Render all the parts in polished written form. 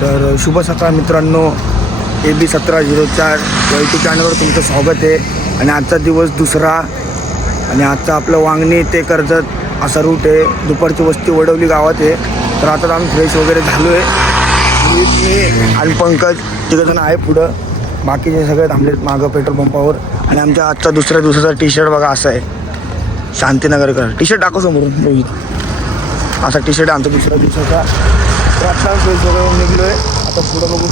तर शुभ सकाळ मित्रांनो, AB 1704 यूट्यूब चॅनलवर तुमचं स्वागत आहे. आणि आजचा दिवस दुसरा आणि आजचा आपलं वांगणी ते कर्जत असा रूट आहे. दुपारची वस्ती वडवली गावात आहे. तर आता आम्ही फ्रेश वगैरे झालो आहे. मी आणि पंकज तिघंजण आहे पुढं, बाकीचे सगळे थांबलेत मागं पेट्रोल पंपावर. आणि आमच्या आजचा दुसऱ्या दिवसाचा टी शर्ट बघा असा आहे, शांतीनगरकर टी शर्ट टाकू समोरून रोहित. असा टी शर्ट आमचा दुसऱ्या दिवसाचा. तर आत्ता फ्रेश वगैरे निघलो आहे. आता पुढं बघू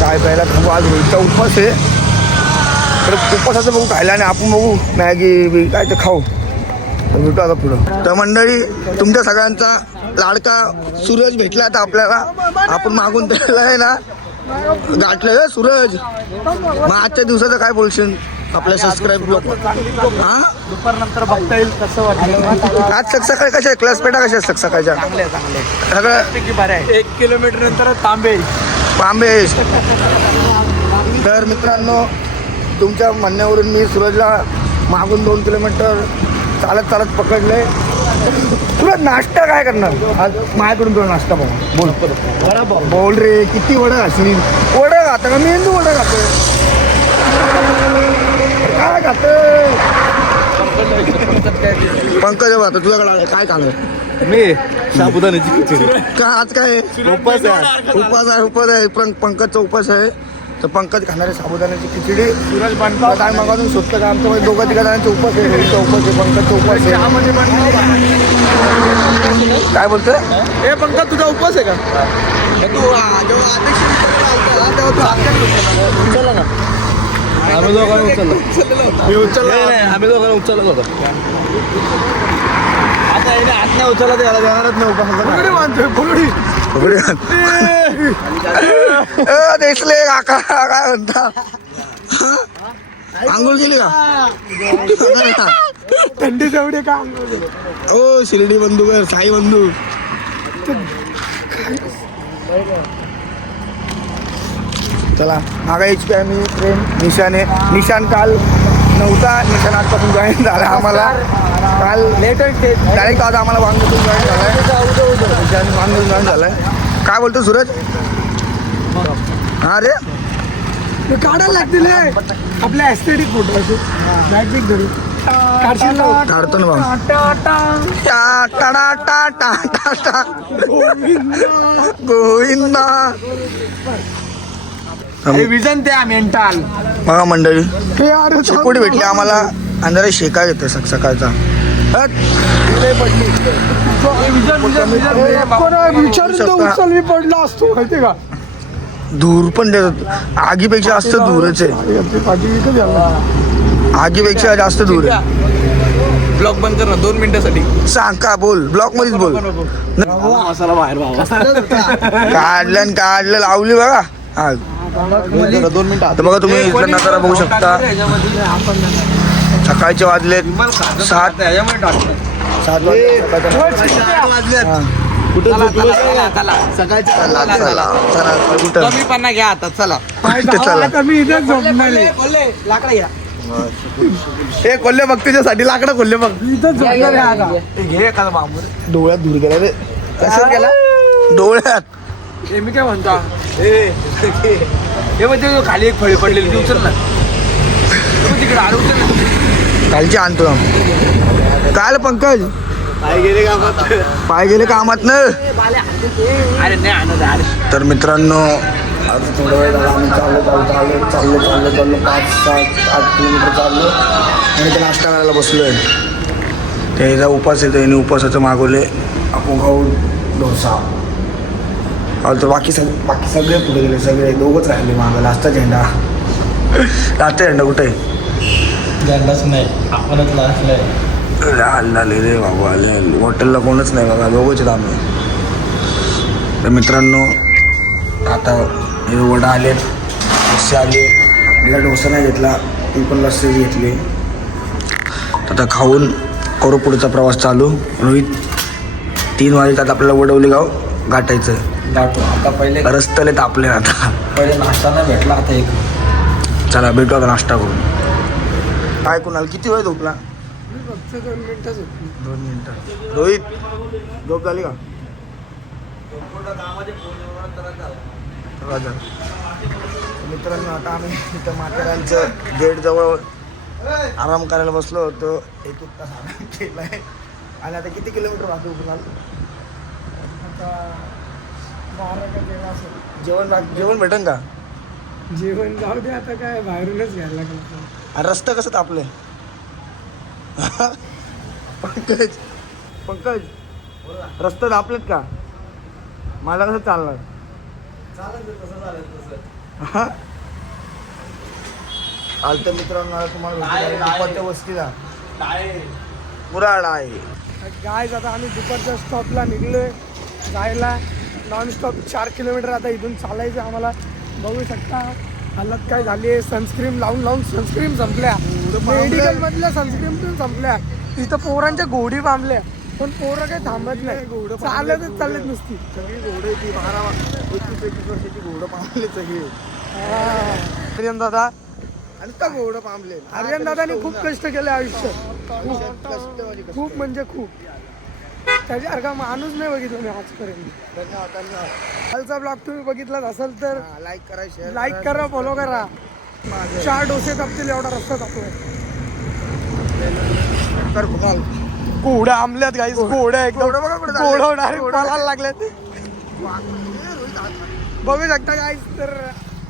काय प्यायला बघू. आज रोहितचा उपवास आहे, तर उपवासाचं बघू खायला आणि आपण बघू मॅगी काय ते खाऊ. तर भेटू आता पुढं. तर मंडळी, तुमच्या सगळ्यांचा लाडका सूरज भेटला आता आपल्याला. आपण मागून त्याला आहे ना गाठलं सूरज. मग आजच्या दिवसाचं काय बोलशील आपल्या सबस्क्राईब लोक? हां, दुपारनंतर बघता येईल कसं वाटलं. आज सकाळी कशा आहे, क्लास पेटा कशा आहेत सकाळच्या? चांगले सगळं 1 किलोमीटर नंतर तांबे. तर मित्रांनो, तुमच्या म्हणण्यावरून मी सूरजला मागून 2 किलोमीटर चालत चालत पकडले. तुला नाश्ता काय करणार आज? माझ्याकडून तुला नाश्ता बघा. बोल रे, किती वडं घासली? वडं खातं का? मेंदू वडं खातं काय खातं? पंकज आता तुझ्याकडे काय खाणार? मी साबुदाण्याची खिचडी. का आज काय उपवास आहे. उपास आहे. पंकजचा उपास आहे. तर पंकज खाणारे साबुदाण्याची खिचडी. सूरज बनतो काय मागातून स्वस्त का आमच्या दोघं तिघा जणांचे उपास आहे. रोहितचा उपास आहे, पंकजचा उपास आहे. काय बोलतोय? हे पंकज, तुझा उपवास आहे का? आम्ही दोघांनी उचलला. मी उचलला. आम्ही दोघांनी उचलला होता. आता याने हात नाही उचलला, त्याला देणारच नाही उपासाचा. दिसले काका काय म्हणता? आंघोळ केली का? थंडी जेवढे का ओ शिर्डी बंधू कर, साई बंधू. चला मागा HP आहे. मी प्रेम निशान काल नव्हता. निशान आजपासून जॉईन झाला आम्हाला. काल लेटेस्ट डायरेक्ट आज आम्हाला वांगतून जॉईन झालाय. निशान वांगतून जॉईन झालाय. काय बोलतो सूरज? हा रे, काढायला लागतील आपल्या एस्थेटिक फोटो असे बॅकपिक धरून काढतो ना बघ. गोविंदा विजन त्या मेंटल बघा मंडळी, शेकोटी भेटली आम्हाला. अंधारे शेका घेतो सकाळचा. पडला असतो माहितीये का? धूर पण देतात. आगीपेक्षा जास्त धूरच आहे. आगीपेक्षा जास्त धूर आहे. ब्लॉक बंद कर ना 2 मिनिटासाठी. सांग का? बोल, ब्लॉक मध्येच बोल. मसाला बाहेर काढलं लावली बघा आग. 2 मिनिटं. तर बघा तुम्ही इथला नजारा बघू शकता. सकाळचे वाजलेत 7 कमी पन्ना घ्या आता. चला हे कोल्हे बघ, तुझ्यासाठी लाकडं कोल्हे बघ. घे एखादा बांबू. डोळ्यात धूर गेला रे. कसं गेला डोळ्यात? हे मी काय म्हणतो, हे म्हणजे खाली एक फळी पडलेली ती उचल ना. तिकडे आड उचल. कालची आणतो काल. पंकज पाय गेले कामात न. अरे नाही आणत. तर मित्रांनो, आज थोडा वेळ झाला आम्ही चाललो 5-7-8 किलोमीटर चाललो. आणि ते नाश्ता करायला बसलो आहे. त्याचा उपास आहे, त्याने उपासाचं मागवले. आपण खाऊ डोसा. तर बाकी सगळे पुढे गेले. सगळे दोघंच राहिले मागं. लास्टचा झेंडा कुठे आहे? झेंडाच नाही, आपणच लास्टला आले रे बाबा. आले हॉटेलला कोणच नाही बघा, दोघंच आहेत आम्ही. तर मित्रांनो, आता हे वडा आलेत, लस्सी आली. मला डोसा नाही घेतला, ती पण लस्सी घेतली. आता खाऊन करू पुढचा प्रवास चालू. रोहित 3 वाजतात आपल्याला वडवली गाव गाठायचं. गाठो आता. पहिले रस्त्याला तापले आता. पहिले नाश्ता नाही भेटला, आता एक. चला भेटू आता नाश्ता करून. काय कुणाल किती वेळ झोपला? 2 मिनिटं. 2 मिनिटं. रोहित झोप झाली का? राजा. मित्रांनो आता आम्ही इथं माथेरानचं गेटजवळ आराम करायला बसलो होतो. एक तास आराम केला आहे. आणि आता किती किलोमीटर राहतो कुणाल? आता 12 का 13 असेल. जेवण भेटेल का? जेवण जाऊ दे आता, काय बाहेरूनच घ्यायला लागलं. आणि रस्ता कसं तापले? पंकज रस्ता तापलेत का? मला कसं चालणार? चालतं मित्रांनो. तुम्हाला दुपारच्या वस्तीला मुराड आहे. गायज आता आम्ही दुपारच्या स्टॉपला निघलोय जायला. नॉनस्टॉप 4 किलोमीटर आता इथून चालायचं आम्हाला. बघू शकता हालत काय झाली आहे. सनस्क्रीन लावून सनस्क्रीन संपल्या. मेडिकल मधल्या सनस्क्रीन पण संपल्या. इथं पोरांच्या घोडी बांधल्या पण पोरं काही थांबत नाही. चालतच चालत नुसती. सगळी घोडं ती 21-21 वर्षाची घोडं पांबले सगळी. आर्यन दादा आणि त्या घोडं पांबले. आर्यन दादाने खूप कष्ट केले आयुष्यात. खूप म्हणजे खूप. त्याच्यासारखा माणूस नाही बघितला मी आजपर्यंत. कालचा ब्लॉग तुम्ही बघितलाच असेल तर लाईक करा, फॉलो करा. 4 डोसे कापतील एवढा रस्ता कापतोय. घोड्या आमल्यात गाईस. घोड्या एकदम घोडं डायरेक्ट पळायला लागल्यात. बघू शकता गाईस. तर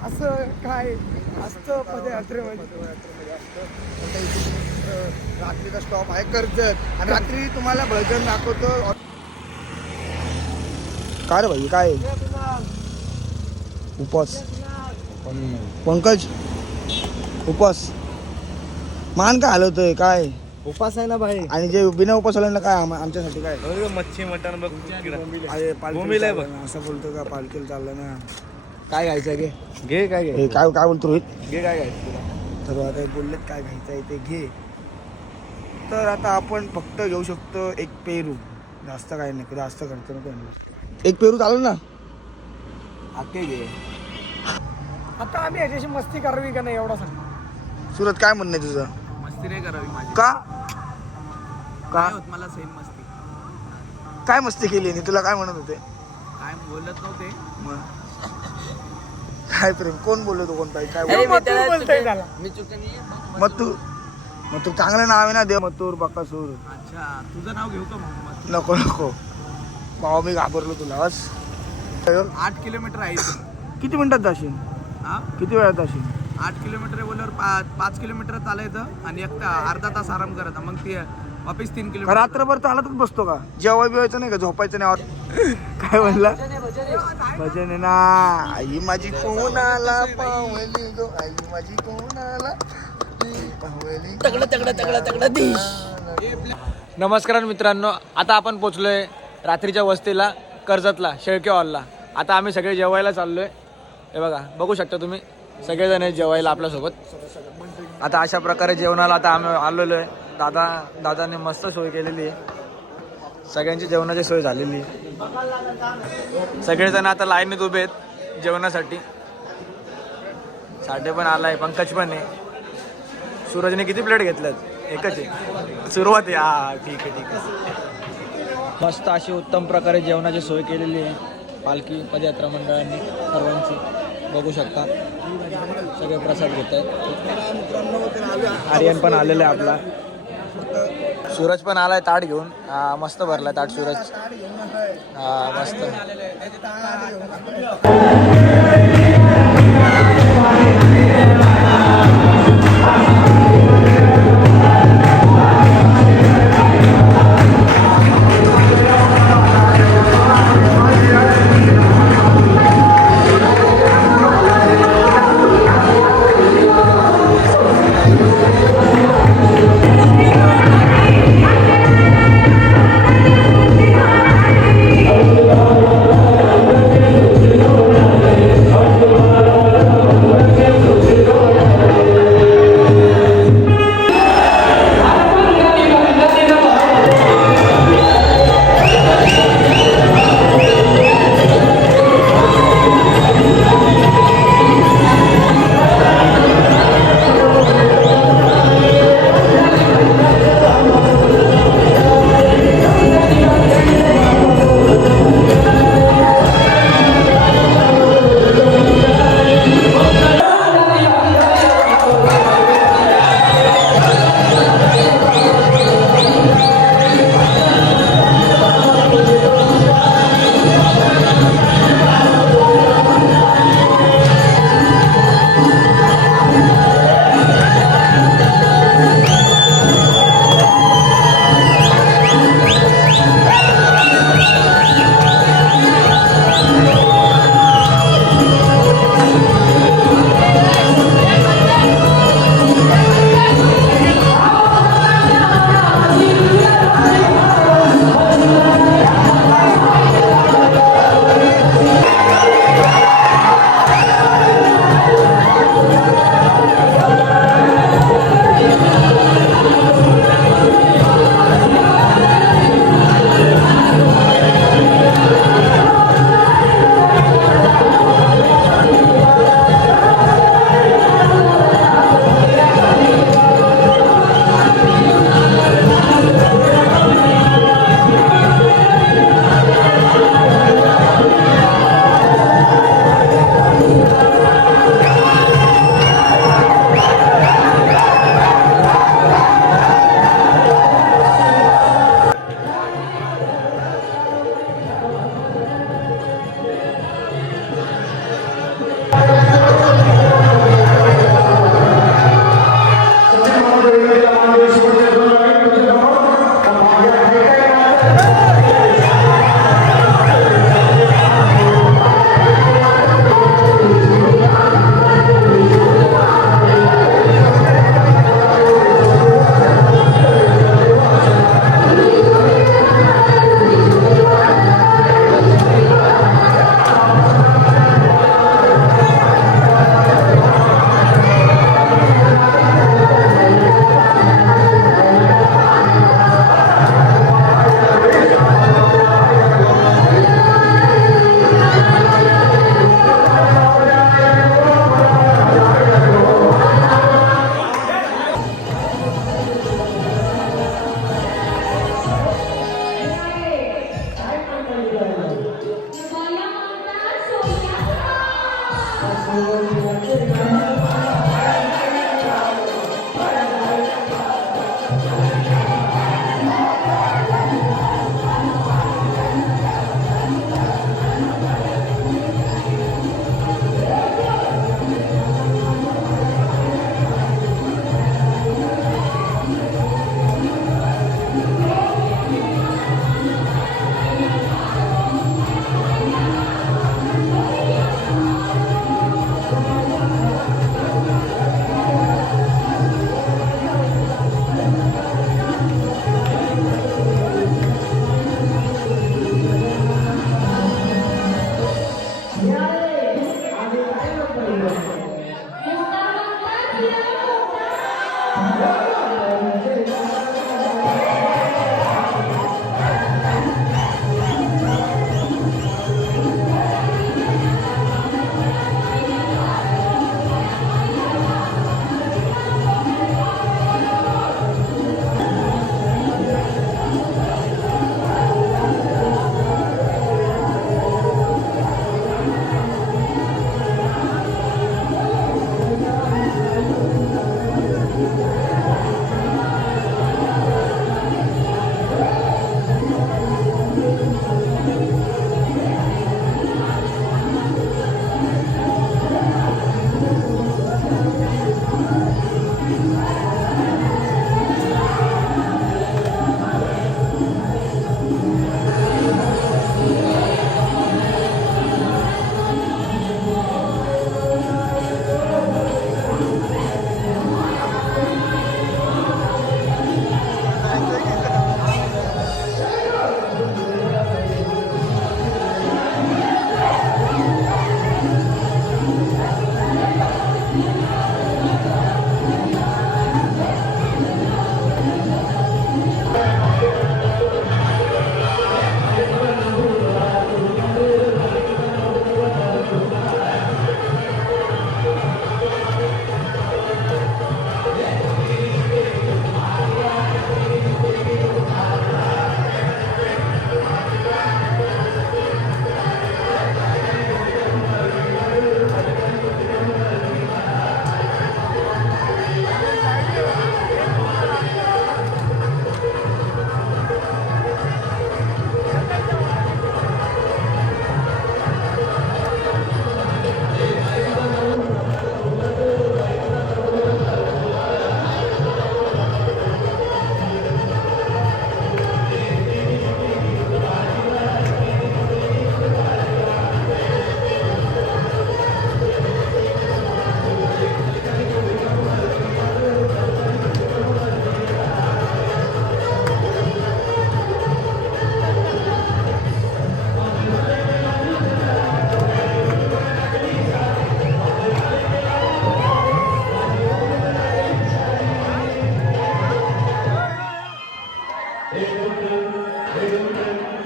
असं काय असतं पदयात्रेमध्ये. रात्रीचा स्टॉप आहे कर्जत. आणि रात्री तुम्हाला भजन दाखवतो. काय रे भाई काय उपास? पंकज उपास मान काय हलवतोय? काय उपास आहे ना भाई. आणि जे बिना उपासवाल्यांना काय आमच्यासाठी काय? मच्छी मटण बघ. अरे पालखीला असं बोलतो का? पालखीला चाललं ना. काय घ्यायचं घे. घे काय घे. हे काय बोलतो रोहित? घे काय घ्यायचं तुला. तर आता बोललेत काय घ्यायचं आहे ते घे. तर आता आपण फक्त घेऊ शकतो एक पेरू. जास्त काय नाही. जास्त खर्च नको. एक पेरू चालेल ना? अख्खे घे. आता आम्ही याच्याशी मस्ती करावी का नाही एवढा सांग. सुरत काय म्हणणं आहे तुझं? मस्ती नाही करावी माझी. का का मला सेम मस्ती. काय मस्ती केली आणि तुला काय म्हणत होते? काय बोलत नव्हते. मग काय प्रेम कोण बोललो तू? कोण पाहिजे काय हे मथुर बोलतोय त्याला. मी चुकनी. मग तू चांगलं नाव आहे ना देव मथुर बकासूर. अच्छा तुझं नाव घेऊ का मग? नको भाऊ मी घाबरलो तुला. बस 8 किलोमीटर आहे इथून. किती मिनिटात जाशील? हा किती वेळात जाशील? 8 किलोमीटर आहे बोलल्यावर 5 किलोमीटर चालायचं आणि अर्धा तास आराम करायचा. मग ते वापिस 3 किलोमीटर. रात्रभर चालतच बसतो का? जेवाय बिवायचं नाही का? झोपायचं नाही? काय म्हणला? भजन आहे ना. आई माझी कोणाला पावली गो. आई माझी कोणाला पावली. नमस्कार मित्रांनो. आता आपण पोचलोय रात्रीच्या वस्तीला कर्जतला शेळके हॉलला. आता आम्ही सगळे जेवायला चाललोय. हे बघा बघू शकता तुम्ही सगळेजण आहेत जेवायला आपल्यासोबत. आता अशा प्रकारे जेवणाला आता आम्ही आलेलो आहे. दादाने मस्त सोय केलेली आहे. सगळ्यांची जेवणाची सोय झालेली आहे. सगळेजण आता लाईनीत उभे आहेत जेवणासाठी. साठे पण आलाय, पंकज पण आहे. सूरजने किती प्लेट घेतल्यात? एकच आहे. सुरुवात आहे. हा ठीक आहे. मस्त अशी उत्तम प्रकारे जेवणाची सोय केलेली आहे पालखी पदयात्रा मंडळांनी सर्वांची. बघू शकता सगळे प्रसाद घेत आहेत. आर्यन पण आलेला आहे आपला. सूरज पण आलाय ताट घेऊन. मस्त भरलाय ताट सूरज. मस्त.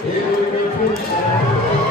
Here we go.